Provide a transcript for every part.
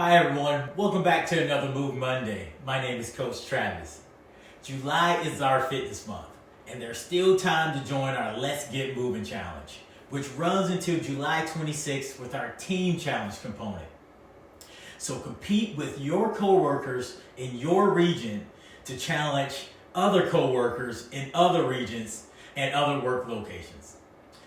Hi everyone, welcome back to another Move Monday. My name is Coach Travis. July is our fitness month, and there's still time to join our Let's Get Moving Challenge, which runs until July 26th with our Team Challenge component. So compete with your coworkers in your region to challenge other coworkers in other regions and other work locations.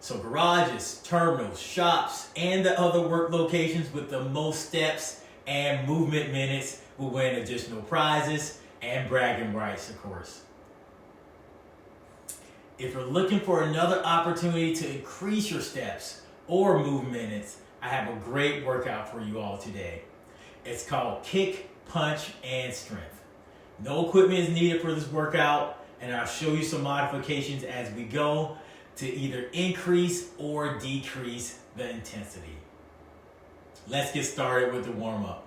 So garages, terminals, shops, and the other work locations with the most steps and movement minutes will win additional prizes and bragging rights, of course. If you're looking for another opportunity to increase your steps or move minutes, I have a great workout for you all today. It's called Kick, Punch, and Strength. No equipment is needed for this workout, and I'll show you some modifications as we go to either increase or decrease the intensity. Let's get started with the warm-up.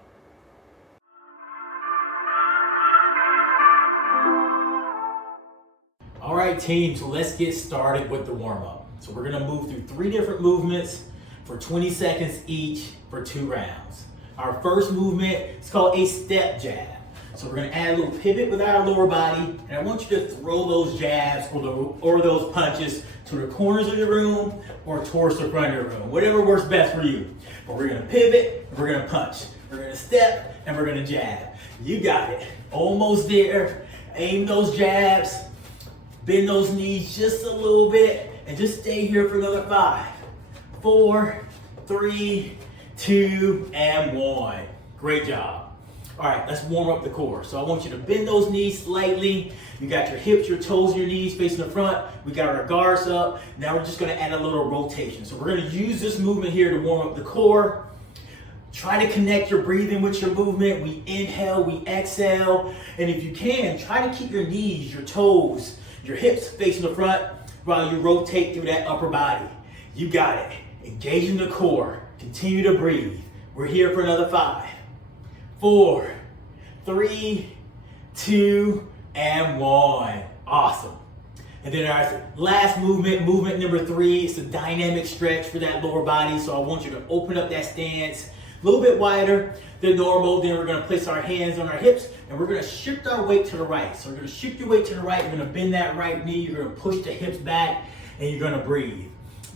All right, team, so let's get started with the warm-up. So we're gonna move through 3 different movements for 20 seconds each for 2 rounds. Our first movement is called a step jab. So we're gonna add a little pivot with our lower body, and I want you to throw those jabs or those punches to the corners of your room or towards the front of your room, whatever works best for you. But we're gonna pivot, we're gonna punch, we're gonna step, and we're gonna jab. You got it. Almost there. Aim those jabs, bend those knees just a little bit, and just stay here for another 5, 4, 3, 2, and 1. Great job. All right, let's warm up the core. So I want you to bend those knees slightly. You got your hips, your toes, your knees facing the front. We got our guards up. Now we're just gonna add a little rotation. So we're gonna use this movement here to warm up the core. Try to connect your breathing with your movement. We inhale, we exhale. And if you can, try to keep your knees, your toes, your hips facing the front while you rotate through that upper body. You got it. Engaging the core. Continue to breathe. We're here for another 5, 4, 3, 2, and 1. Awesome. And then our last movement number 3, it's a dynamic stretch for that lower body. So I want you to open up that stance a little bit wider than normal. Then we're gonna place our hands on our hips and we're gonna shift our weight to the right. So we're gonna shift your weight to the right. You're gonna bend that right knee. You're gonna push the hips back and you're gonna breathe.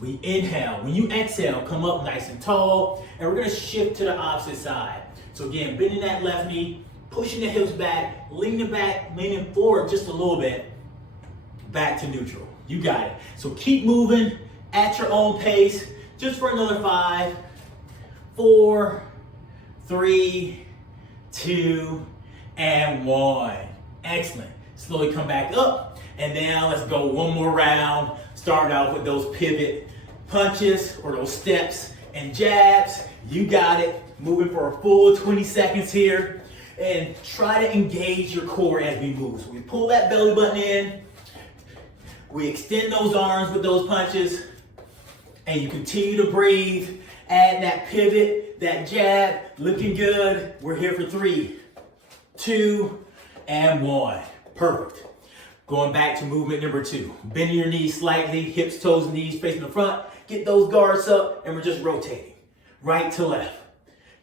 We inhale. When you exhale, come up nice and tall, and we're gonna shift to the opposite side. So again, bending that left knee, pushing the hips back, leaning forward just a little bit, back to neutral. You got it. So keep moving at your own pace, just for another 5, 4, 3, 2, and 1. Excellent. Slowly come back up, and now let's go one more round. Start out with those pivot punches or those steps and jabs. You got it. Moving for a full 20 seconds here. And try to engage your core as we move. So we pull that belly button in. We extend those arms with those punches. And you continue to breathe. Add that pivot, that jab. Looking good. We're here for 3, 2, and 1. Perfect. Going back to movement number 2. Bending your knees slightly, hips, toes, knees facing the front. Get those guards up, and we're just rotating. Right to left.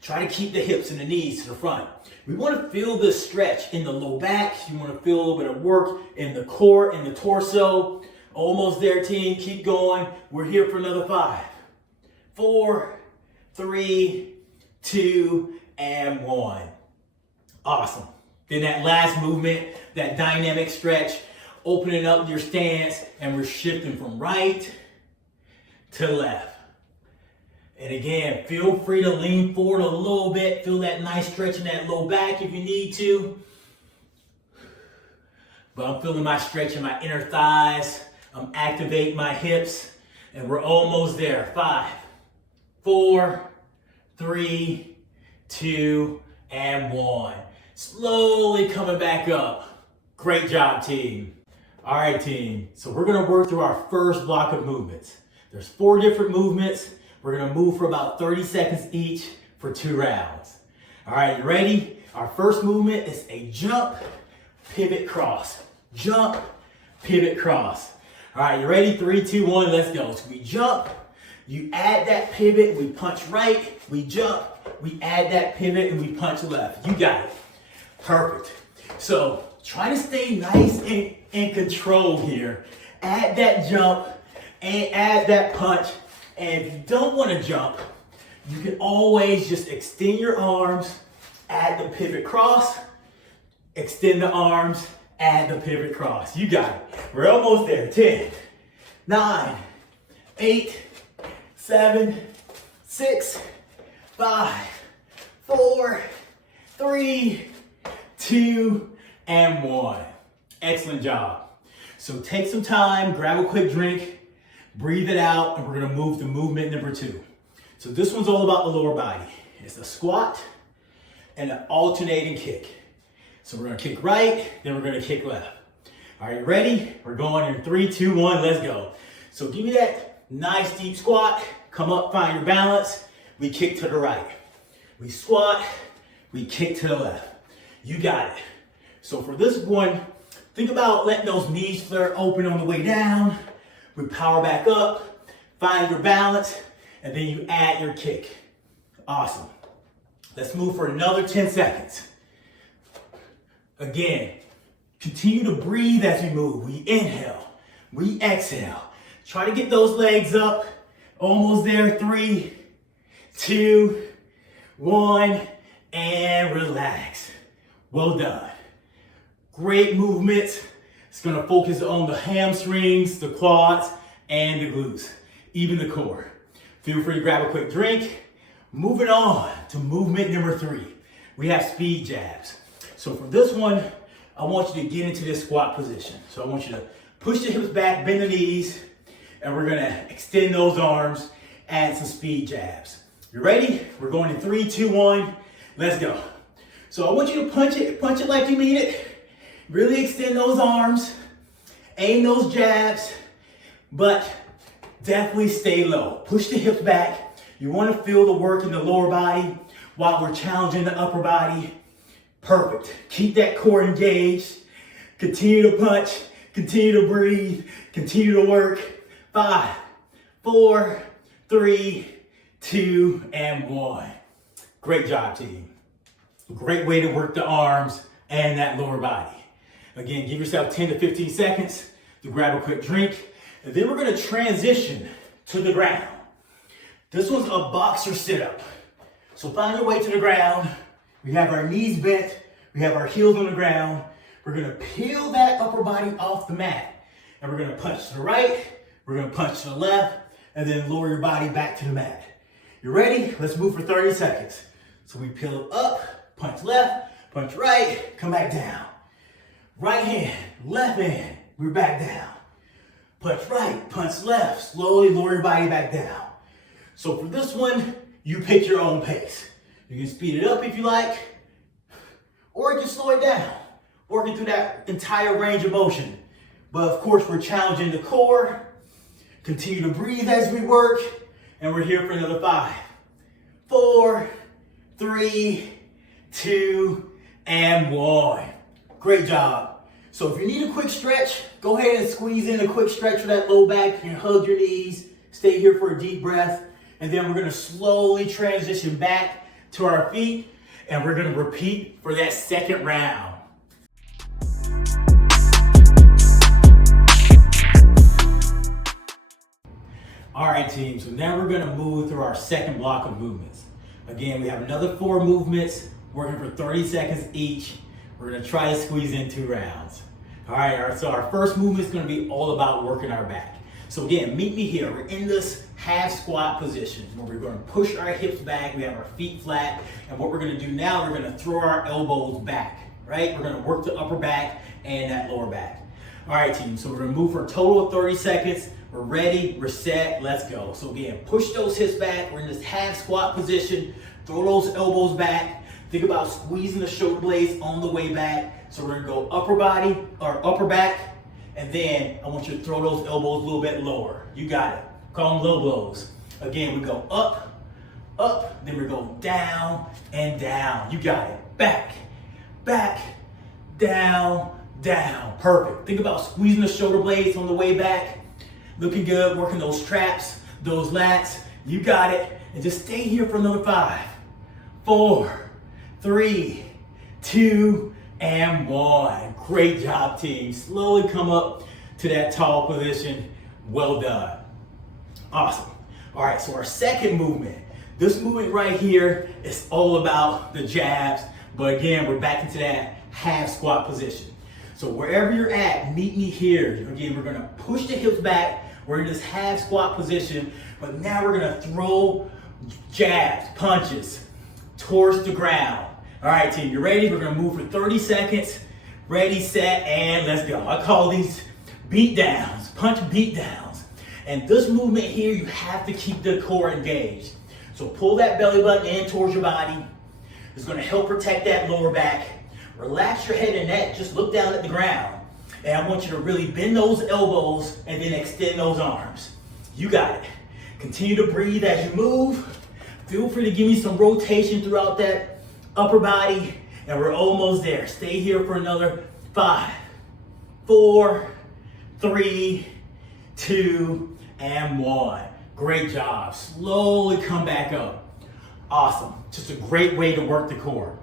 Try to keep the hips and the knees to the front. We want to feel this stretch in the low back. You want to feel a little bit of work in the core and the torso. Almost there, team. Keep going. We're here for another 5, 4, 3, 2, and 1. Awesome. Then that last movement, that dynamic stretch, opening up your stance, and we're shifting from right to left. And again, feel free to lean forward a little bit. Feel that nice stretch in that low back if you need to. But I'm feeling my stretch in my inner thighs. I'm activating my hips, and we're almost there. 5, 4, 3, 2, and 1. Slowly coming back up. Great job, team. All right, team. So we're gonna work through our first block of movements. There's 4 different movements. We're gonna move for about 30 seconds each for 2 rounds. All right, you ready? Our first movement is a jump, pivot, cross. Jump, pivot, cross. All right, you ready? 3, 2, 1, let's go. So we jump, you add that pivot, we punch right, we jump, we add that pivot and we punch left. You got it. Perfect. So try to stay nice and in control here. Add that jump and add that punch. And if you don't want to jump, you can always just extend your arms, add the pivot cross, extend the arms, add the pivot cross. You got it. We're almost there. 10, 9, 8, 7, 6, 5, 4, 3, 2, and 1. Excellent job. So take some time, grab a quick drink, breathe it out, and we're gonna move to movement number 2. So this one's all about the lower body. It's a squat and an alternating kick. So we're gonna kick right, then we're gonna kick left. All right, ready? We're going in 3, 2, 1, let's go. So give me that nice deep squat, come up, find your balance, we kick to the right. We squat, we kick to the left. You got it. So for this one, think about letting those knees flare open on the way down. We power back up, find your balance, and then you add your kick. Awesome. Let's move for another 10 seconds. Again, continue to breathe as we move. We inhale, we exhale. Try to get those legs up. Almost there. 3, 2, 1, and relax. Well done. Great movements. It's gonna focus on the hamstrings, the quads, and the glutes, even the core. Feel free to grab a quick drink. Moving on to movement number 3. We have speed jabs. So for this one, I want you to get into this squat position. So I want you to push the hips back, bend the knees, and we're gonna extend those arms, add some speed jabs. You ready? We're going in 3, 2, 1, let's go. So I want you to punch it like you mean it. Really extend those arms, aim those jabs, but definitely stay low. Push the hips back. You want to feel the work in the lower body while we're challenging the upper body. Perfect. Keep that core engaged. Continue to punch, continue to breathe, continue to work. 5, 4, 3, 2, and 1. Great job, team. Great way to work the arms and that lower body. Again, give yourself 10 to 15 seconds to grab a quick drink. And then we're gonna transition to the ground. This one's a boxer sit-up. So find your way to the ground. We have our knees bent. We have our heels on the ground. We're gonna peel that upper body off the mat. And we're gonna punch to the right, we're gonna punch to the left, and then lower your body back to the mat. You ready? Let's move for 30 seconds. So we peel up, punch left, punch right, come back down. Right hand, left hand, we're back down. Punch right, punch left, slowly lower your body back down. So for this one, you pick your own pace. You can speed it up if you like, or you can slow it down, working through that entire range of motion. But of course, we're challenging the core. Continue to breathe as we work, and we're here for another 5, 4, 3, 2, and 1. Great job. So if you need a quick stretch, go ahead and squeeze in a quick stretch for that low back. You can hug your knees, stay here for a deep breath, and then we're gonna slowly transition back to our feet, and we're gonna repeat for that second round. All right, team, so now we're gonna move through our second block of movements. Again, we have another 4 movements, working for 30 seconds each. We're gonna try to squeeze in 2 rounds. All right, so our first movement is gonna be all about working our back. So again, meet me here. We're in this half squat position where we're gonna push our hips back, we have our feet flat, and what we're gonna do now, we're gonna throw our elbows back, right? We're gonna work the upper back and that lower back. All right, team, so we're gonna move for a total of 30 seconds. We're ready, we're set, let's go. So again, push those hips back. We're in this half squat position. Throw those elbows back. Think about squeezing the shoulder blades on the way back. So we're gonna go upper body or upper back, and then I want you to throw those elbows a little bit lower. You got it. Call them low blows. Again, we go up, up, then we go down and down. You got it. Back, back, down, down. Perfect. Think about squeezing the shoulder blades on the way back. Looking good, working those traps, those lats. You got it. And just stay here for another 5, 4, 3, 2, and 1. Great job, team. Slowly come up to that tall position. Well done. Awesome. All right, so our second movement. This movement right here is all about the jabs, but again, we're back into that half squat position. So wherever you're at, meet me here. Again, we're gonna push the hips back. We're in this half squat position, but now we're gonna throw jabs, punches towards the ground. All right, team, you ready? We're gonna move for 30 seconds. Ready, set, and let's go. I call these beat downs, punch beat downs. And this movement here, you have to keep the core engaged. So pull that belly button in towards your body. It's gonna help protect that lower back. Relax your head and neck, just look down at the ground. And I want you to really bend those elbows and then extend those arms. You got it. Continue to breathe as you move. Feel free to give me some rotation throughout that upper body. And we're almost there. Stay here for another 5, 4, 3, 2, and 1. Great job. Slowly come back up. Awesome. Just a great way to work the core.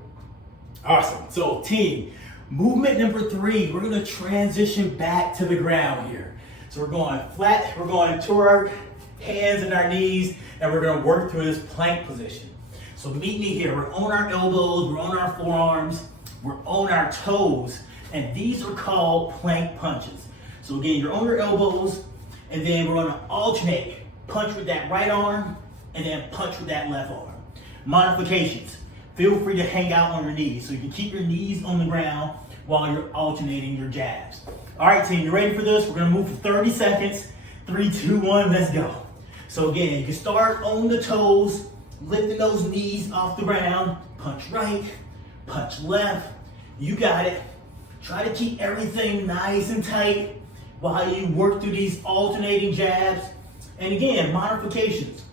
Awesome. So team, movement number 3, we're gonna transition back to the ground here. So we're going flat, we're going to our hands and our knees, and we're gonna work through this plank position. So meet me here. We're on our elbows, we're on our forearms, we're on our toes, and these are called plank punches. So again, you're on your elbows, and then we're gonna alternate. Punch with that right arm, and then punch with that left arm. Modifications. Feel free to hang out on your knees. So you can keep your knees on the ground while you're alternating your jabs. All right, team, you ready for this? We're gonna move for 30 seconds. 3, 2, 1, let's go. So again, you can start on the toes, lifting those knees off the ground. Punch right, punch left. You got it. Try to keep everything nice and tight while you work through these alternating jabs. And again, modifications.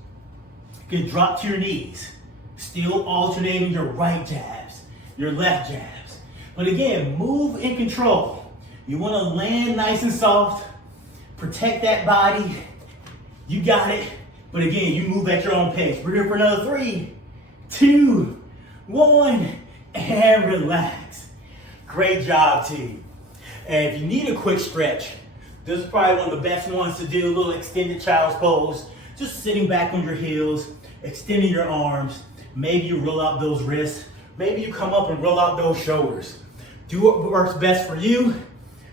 You can drop to your knees. Still alternating your right jabs, your left jabs. But again, move in control. You want to land nice and soft, protect that body. You got it. But again, you move at your own pace. We're here for another 3, 2, 1, and relax. Great job, team. And if you need a quick stretch, this is probably one of the best ones to do, a little extended child's pose. Just sitting back on your heels, extending your arms. Maybe you roll out those wrists. Maybe you come up and roll out those shoulders. Do what works best for you,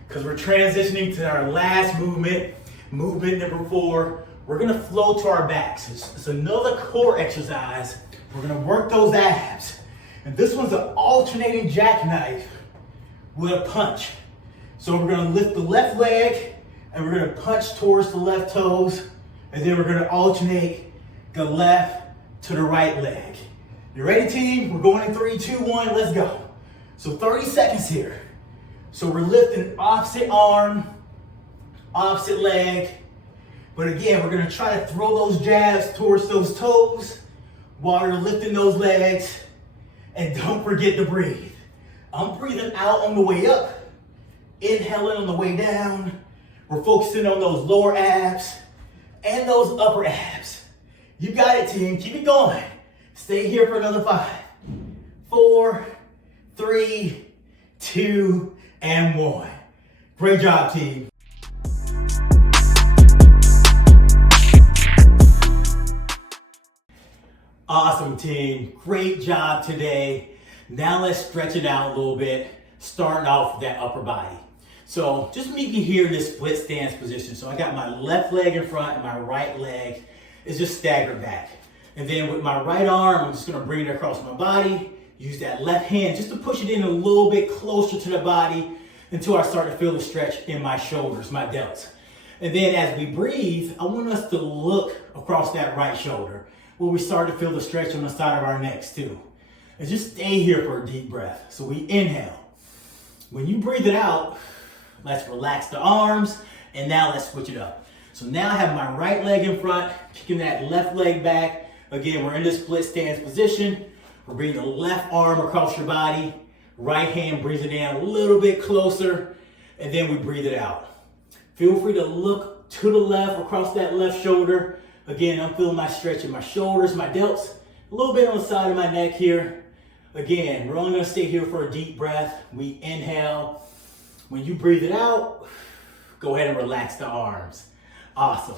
because we're transitioning to our last movement, movement number 4. We're gonna flow to our backs. It's another core exercise. We're gonna work those abs. And this one's an alternating jackknife with a punch. So we're gonna lift the left leg, and we're gonna punch towards the left toes, and then we're gonna alternate the left to the right leg. You ready, team? We're going in 3, 2, 1, let's go. So 30 seconds here. So we're lifting opposite arm, opposite leg. But again, we're gonna try to throw those jabs towards those toes while you're lifting those legs. And don't forget to breathe. I'm breathing out on the way up, inhaling on the way down. We're focusing on those lower abs and those upper abs. You got it, team. Keep it going. Stay here for another 5, 4, 3, 2, and 1. Great job, team. Awesome, team. Great job today. Now let's stretch it out a little bit, starting off with that upper body. So just meet me here in this split stance position. So I got my left leg in front and my right leg is just staggered back. And then with my right arm, I'm just gonna bring it across my body, use that left hand just to push it in a little bit closer to the body until I start to feel the stretch in my shoulders, my delts. And then as we breathe, I want us to look across that right shoulder where we start to feel the stretch on the side of our necks too. And just stay here for a deep breath. So we inhale. When you breathe it out, let's relax the arms, and now let's switch it up. So now I have my right leg in front, kicking that left leg back. Again, we're in this split stance position. We're bringing the left arm across your body. Right hand brings it down a little bit closer, and then we breathe it out. Feel free to look to the left across that left shoulder. Again, I'm feeling my stretch in my shoulders, my delts. A little bit on the side of my neck here. Again, we're only gonna stay here for a deep breath. We inhale. When you breathe it out, go ahead and relax the arms. Awesome.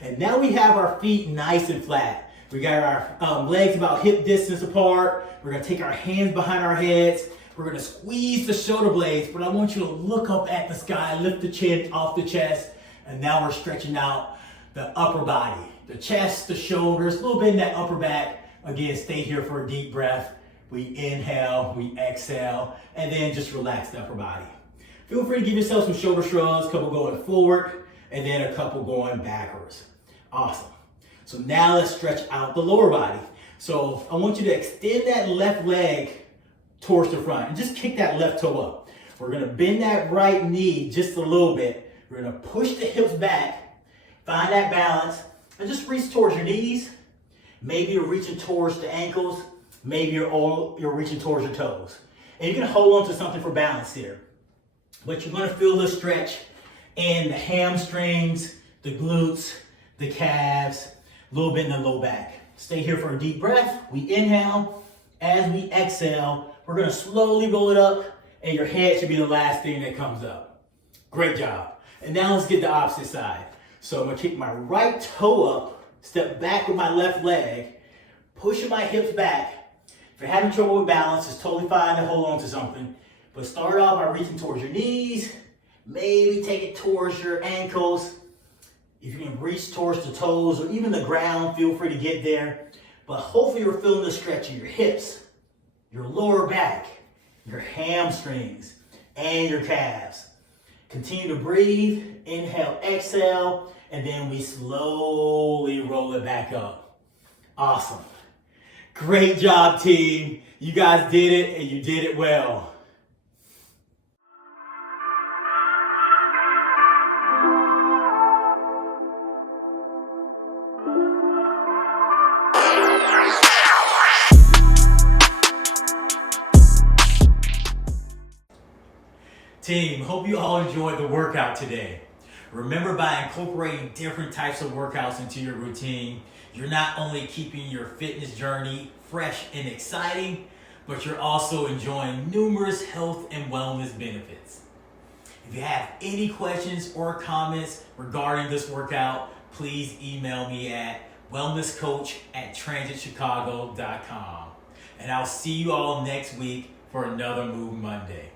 And now we have our feet nice and flat. We got our legs about hip distance apart. We're gonna take our hands behind our heads. We're gonna squeeze the shoulder blades, but I want you to look up at the sky, lift the chin off the chest, and now we're stretching out the upper body, the chest, the shoulders, a little bit in that upper back. Again, stay here for a deep breath. We inhale, we exhale, and then just relax the upper body. Feel free to give yourself some shoulder shrugs, a couple going forward, and then a couple going backwards. Awesome. So now let's stretch out the lower body. So I want you to extend that left leg towards the front and just kick that left toe up. We're gonna bend that right knee just a little bit. We're gonna push the hips back, find that balance, and just reach towards your knees. Maybe you're reaching towards the ankles. Maybe you're reaching towards your toes. And you can hold on to something for balance here. But you're gonna feel the stretch in the hamstrings, the glutes, the calves, a little bit in the low back. Stay here for a deep breath. We inhale. As we exhale, we're gonna slowly roll it up, and your head should be the last thing that comes up. Great job. And now let's get the opposite side. So I'm gonna kick my right toe up, step back with my left leg, pushing my hips back. If you're having trouble with balance, it's totally fine to hold on to something. But start off by reaching towards your knees, maybe take it towards your ankles. If you can reach towards the toes or even the ground, feel free to get there. But hopefully you're feeling the stretch in your hips, your lower back, your hamstrings, and your calves. Continue to breathe, inhale, exhale, and then we slowly roll it back up. Awesome. Great job, team. You guys did it, and you did it well. Team, hope you all enjoyed the workout today. Remember, by incorporating different types of workouts into your routine, you're not only keeping your fitness journey fresh and exciting, but you're also enjoying numerous health and wellness benefits. If you have any questions or comments regarding this workout, please email me at wellnesscoach@transitchicago.com. And I'll see you all next week for another Move Monday.